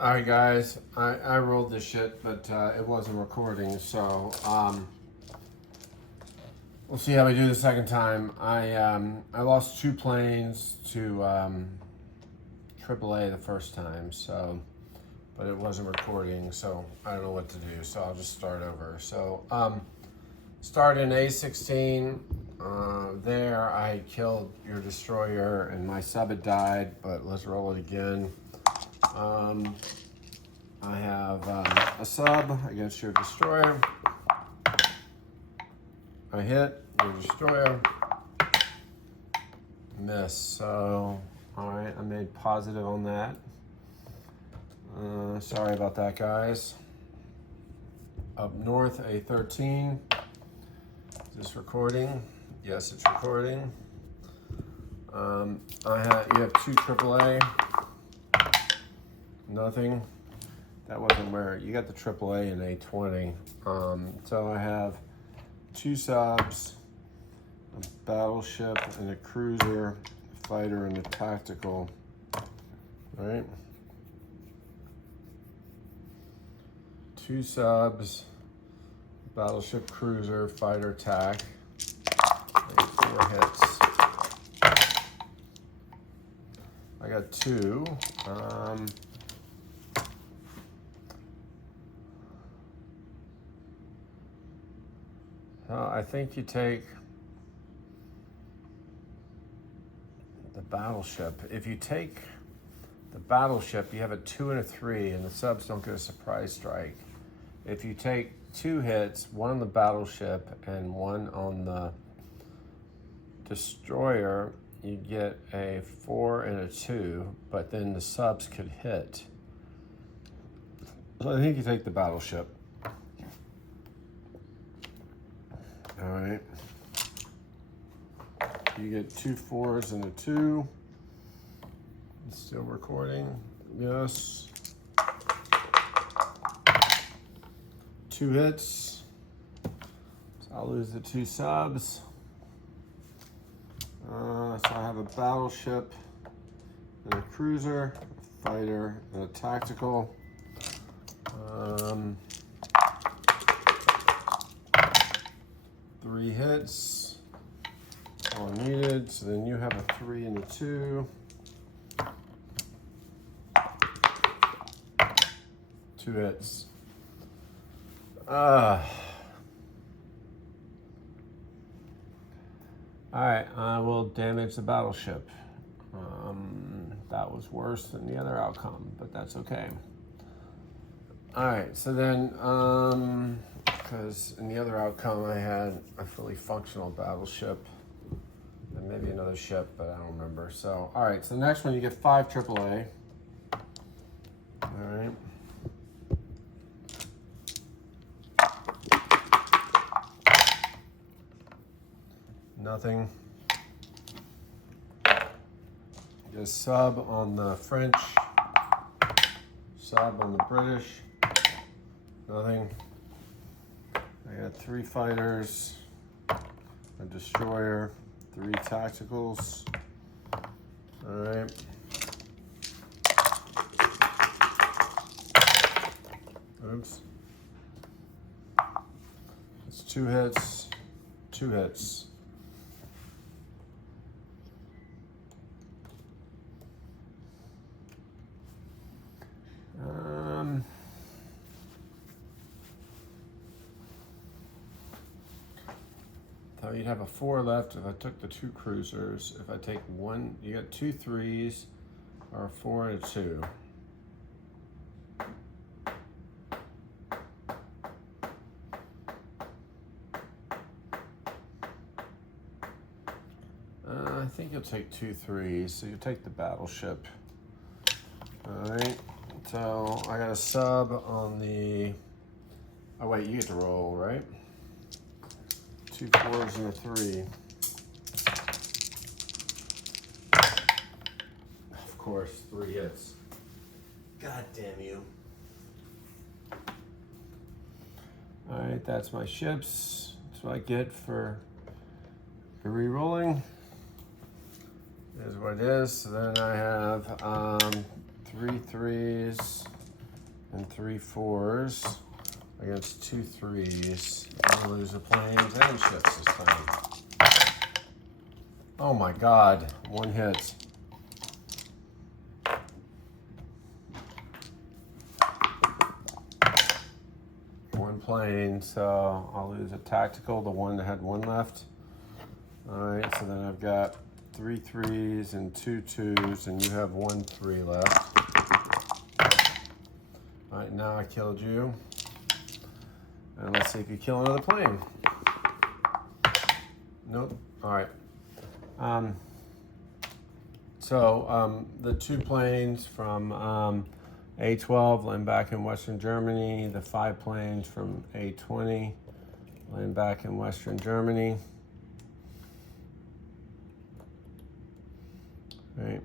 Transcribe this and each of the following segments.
All right, guys, I rolled this shit, but it wasn't recording, so we'll see how we do the second time. I lost 2 planes to AAA the first time, so but it wasn't recording, so I don't know what to do. So I'll just start over. So start in A16. There, I killed your destroyer, and my sub had died. But let's roll it again. I have a sub against your destroyer. I hit your destroyer. Miss. So, all right, I made positive on that. Sorry about that, guys. Up north, A13. Is this recording? Yes, it's recording. You have 2 AAA. Nothing. That wasn't where you got the AAA in A20. So I have 2 subs, a battleship and a cruiser, a fighter and a tactical. All right. 2 subs, battleship, cruiser, fighter, tac. 4 hits. I got 2. I think you take the battleship. If you take the battleship, you have a 2 and a 3, and the subs don't get a surprise strike. If you take 2 hits, 1 on the battleship and 1 on the destroyer, you get a 4 and a 2, but then the subs could hit. So I think you take the battleship. All right. You get 2 4s and a 2. It's still recording. Yes. 2 hits. So I'll lose the 2 subs. So I have a battleship and a cruiser, a fighter, and a tactical. 3 hits, all needed. So then you have a 3 and a 2. 2 hits. All right, I will damage the battleship. That was worse than the other outcome, but that's okay. All right, so then, because in the other outcome I had a fully functional battleship and maybe another ship, but I don't remember. So, all right, so the next one you get 5 AAA. All right. Nothing. Get a sub on the French, sub on the British. Nothing. I got 3 fighters, a destroyer, 3 tacticals. All right. Oops. It's 2 hits, 2 hits. So you'd have a 4 left if I took the 2 cruisers. If I take 1, you got 2 3s, or a 4 and a 2. I think you'll take 2 3s, so you take the battleship. All right, so I got a sub on the, oh wait, you get to roll, right? 2 4s and a 3. Of course, 3 hits. God damn you. All right, that's my ships. That's what I get for re-rolling. Is what it is. So then I have 3 3s, 3 4s against 2 3s. I'm gonna lose the planes and ships this time. Oh my God, 1 hit. One plane, so I'll lose a tactical, the one that had 1 left. All right, so then I've got 3 3s and 2 2s, and you have 1 3 left. All right, now I killed you. And let's see if you kill another plane. Nope. All right. The 2 planes from A12 land back in Western Germany. The 5 planes from A20 land back in Western Germany. Right.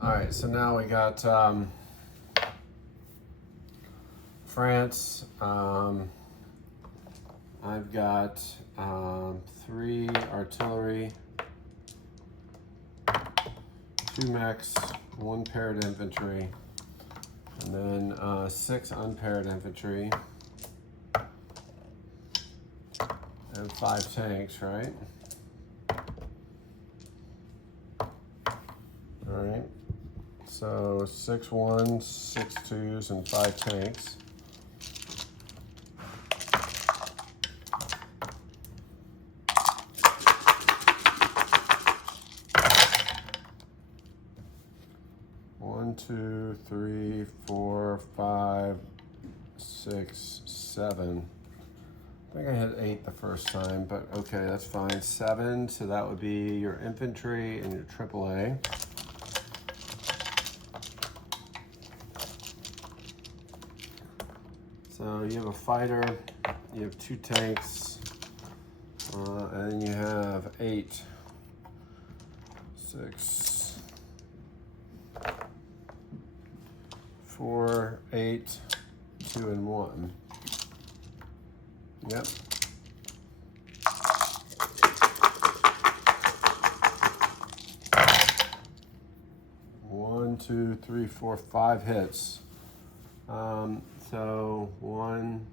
All right, so now we got France. I've got 3 artillery, 2 mechs, 1 paired infantry, and then 6 unpaired infantry, and 5 tanks, right? All right, so 6 1s, 6 2s, and 5 tanks. One, 2, 3, 4, 5, 6, 7. I think I hit 8 the first time, but okay, that's fine. 7, so that would be your infantry and your AAA. So you have a fighter, you have 2 tanks, and then you have 8, 6, 4, 8, 2, and 1. Yep. One, 2, 3, 4, 5 hits. So 1,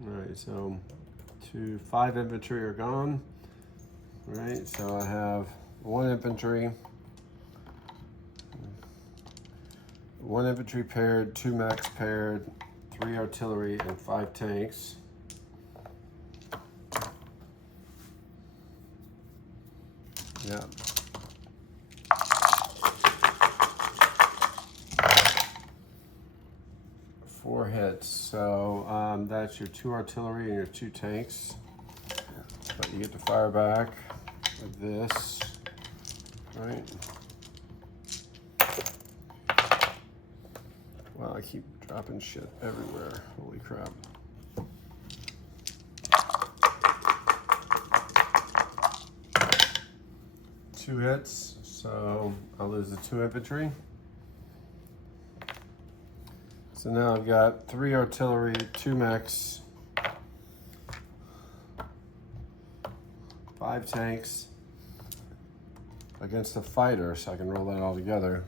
all right, so 5 infantry are gone. Right, so I have 1 infantry, 1 infantry paired, 2 mechs paired, 3 artillery, and 5 tanks. Yeah. 4 hits, so that's your 2 artillery and your 2 tanks. But you get to fire back with this, right? Wow, I keep dropping shit everywhere. Holy crap. Two hits, so I'll lose the 2 infantry. So now I've got 3 artillery, 2 mechs, 5 tanks against a fighter, so I can roll that all together.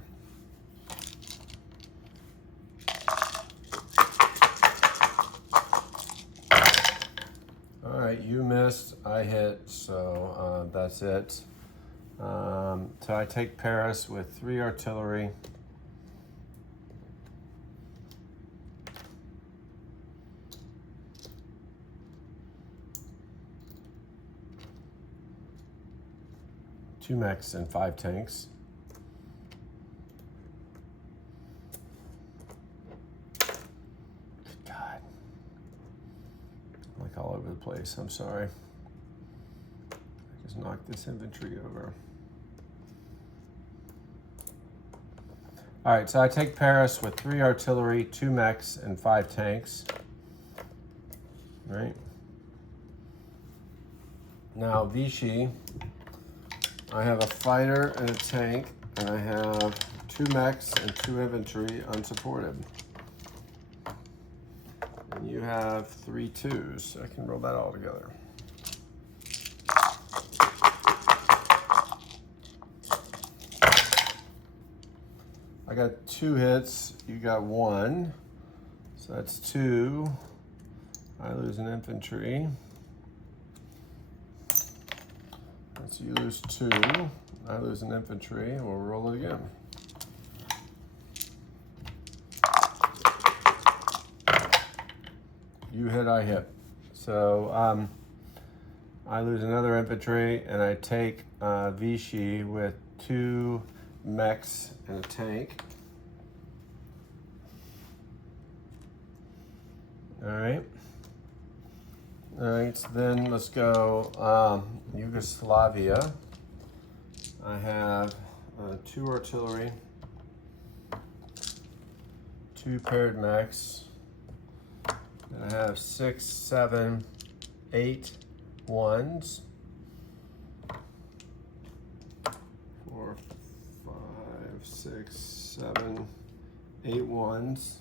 All right, you missed, I hit, so that's it. So I take Paris with 3 artillery, 2 mechs, and 5 tanks. Good God. I'm like all over the place, I'm sorry. I just knocked this infantry over. All right, so I take Paris with 3 artillery, 2 mechs, and 5 tanks. Right? Now Vichy, I have a fighter and a tank, and I have 2 mechs and 2 infantry unsupported. And you have 3 2s, so I can roll that all together. I got 2 hits, you got 1. So that's 2. I lose an infantry. So you lose 2. I lose an infantry, and we'll roll it again. You hit, I hit. So I lose another infantry, and I take Vichy with 2 mechs and a tank. All right. All right, so then let's go Yugoslavia. I have 2 artillery, 2 paired mechs, and I have 6, 7, 8 ones. 4, 5, 6, 7, 8 ones.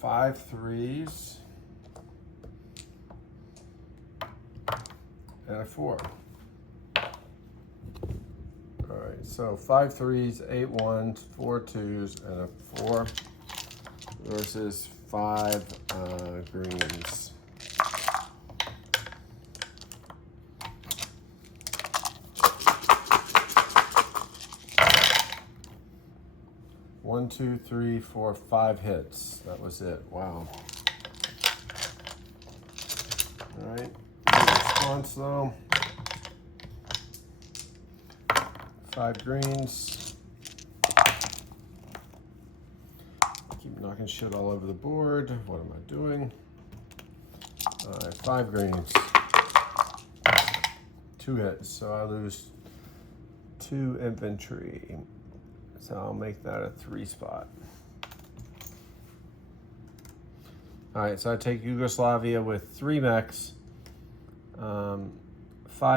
5 3s and a 4. All right, so 5 3s, 8 1s, 4 2s, and a 4 versus 5 greens. One, 2, 3, 4, 5 hits. That was it. Wow. All right. Response though. 5 greens. Keep knocking shit all over the board. What am I doing? All right, 5 greens. 2 hits. So I lose 2 infantry. So I'll make that a 3 spot. All right, so I take Yugoslavia with 3 mechs, 5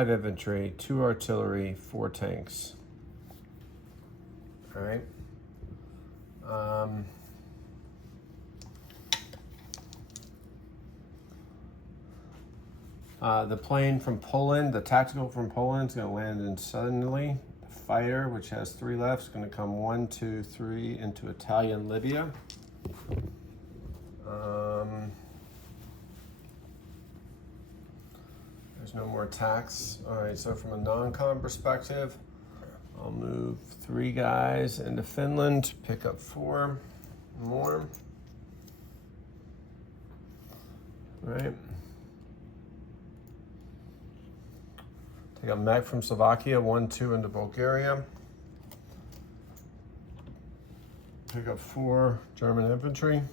infantry, 2 artillery, 4 tanks. All right. The plane from Poland, the tactical from Poland, is going to land in suddenly. Fighter, which has 3 left, is going to come 1, 2, 3 into Italian Libya. There's no more attacks. All right, so from a non-com perspective, I'll move 3 guys into Finland, pick up 4 more. All right. Take a mech from Slovakia, 1, 2 into Bulgaria. Pick up 4 German infantry.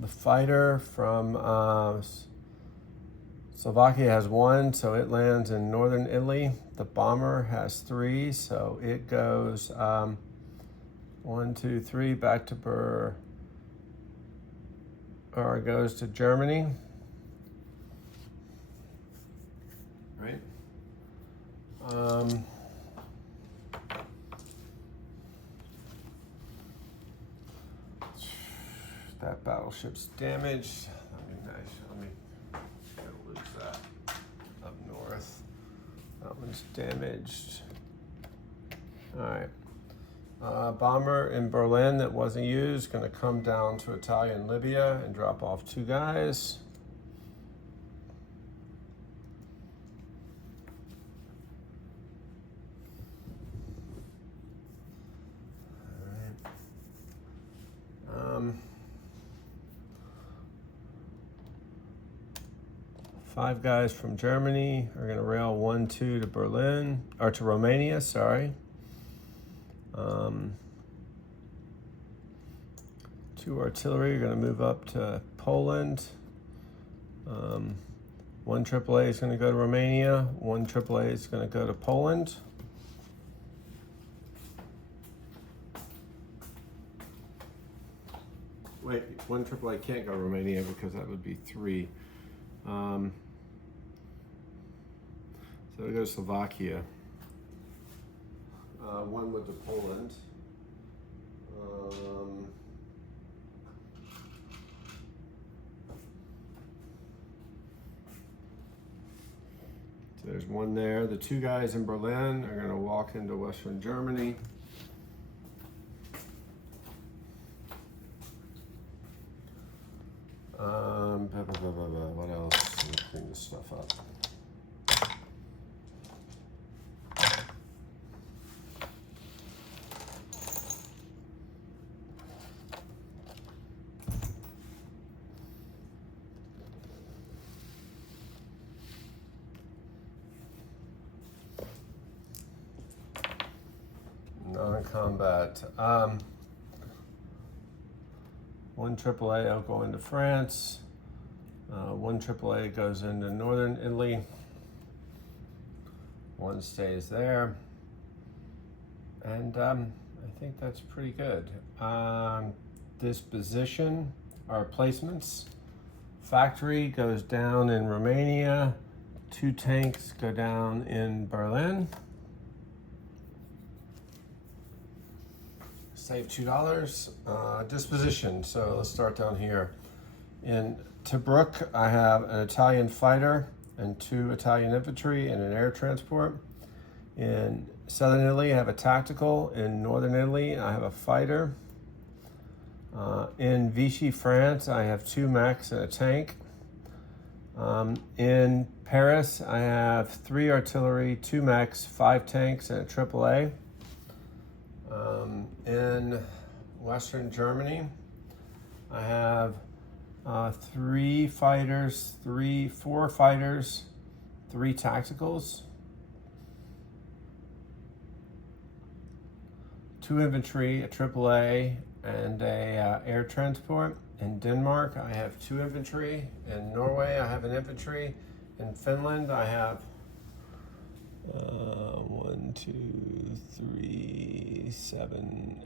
The fighter from Slovakia has 1, so it lands in northern Italy. The bomber has 3, so it goes 1, 2, 3 back to it goes to Germany. Right. That battleship's damaged. That'd be nice. Let me lose that up north. That one's damaged. All right. Bomber in Berlin that wasn't used, going to come down to Italian Libya and drop off 2 guys. All right. 5 guys from Germany are going to rail 1, 2 to Berlin, or to Romania, sorry. 2 artillery are going to move up to Poland. 1 AAA is going to go to Romania. 1 AAA is going to go to Poland. Wait, 1 AAA can't go to Romania because that would be 3. So it goes to Slovakia. 1 went to Poland. There's one there. The two guys in Berlin are going to walk into Western Germany. What else? Let me clean this stuff up. Non-combat. One AAA will go into France. One AAA goes into northern Italy. One stays there. And I think that's pretty good. Disposition, our placements. Factory goes down in Romania. 2 tanks go down in Berlin. Save $2. Disposition, so let's start down here. In Tobruk, I have an Italian fighter and 2 Italian infantry and an air transport. In southern Italy, I have a tactical. In northern Italy, I have a fighter. In Vichy, France, I have 2 mechs and a tank. In Paris, I have 3 artillery, 2 mechs, 5 tanks, and a AAA. In Western Germany, I have 4 fighters, 3 tacticals, 2 infantry, a AAA, and a air transport. In Denmark, I have 2 infantry. In Norway, I have an infantry. In Finland, I have 1, 2, 3, 7.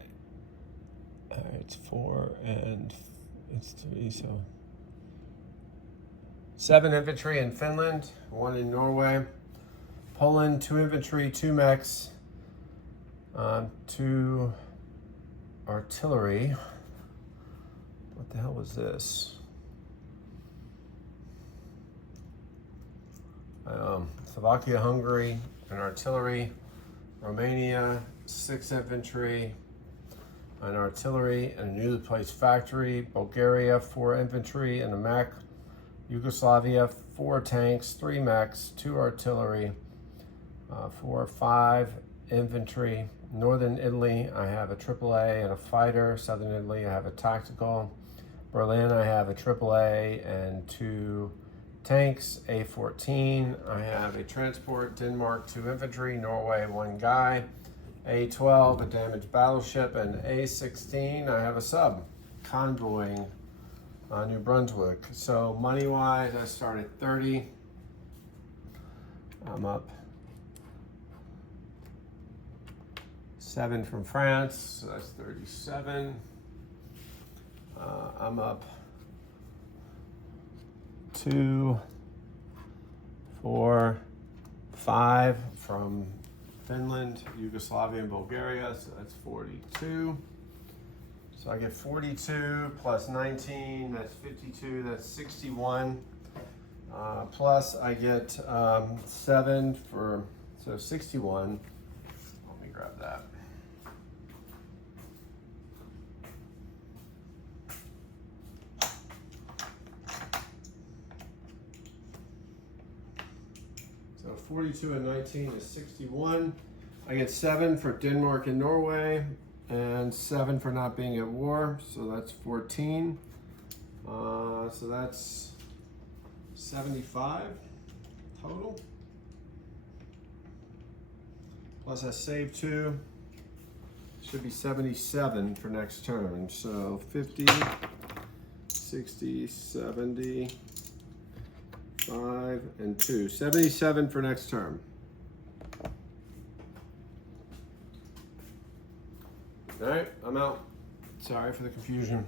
It's 4 and it's 3, so 7 infantry in Finland, 1 in Norway. Poland, 2 infantry, 2 mechs, 2 artillery. What the hell was this? Slovakia, Hungary, an artillery. Romania, 6 infantry, an artillery, and a newly placed factory. Bulgaria, 4 infantry and a mech. Yugoslavia, 4 tanks, 3 mechs, 2 artillery, 5 infantry. Northern Italy, I have a AAA and a fighter. Southern Italy, I have a tactical. Berlin, I have a AAA and 2 tanks. A14, I have a transport. Denmark, 2 infantry. Norway, 1 guy. A12, a damaged battleship. And A16, I have a sub convoying New Brunswick. So money-wise, I start at 30. I'm up 7 from France, so that's 37. I'm up 2, 4, 5 from Finland, Yugoslavia, and Bulgaria, so that's 42. So I get 42 plus 19, that's 52, that's 61. Plus I get 7 for, so 61. Let me grab that. So 42 and 19 is 61. I get 7 for Denmark and Norway, and 7 for not being at war, so that's 14. So that's 75 total. Plus I save 2, should be 77 for next turn. So 50, 60, 70, 5, and 2. 77 for next term. All right, I'm out. Sorry for the confusion.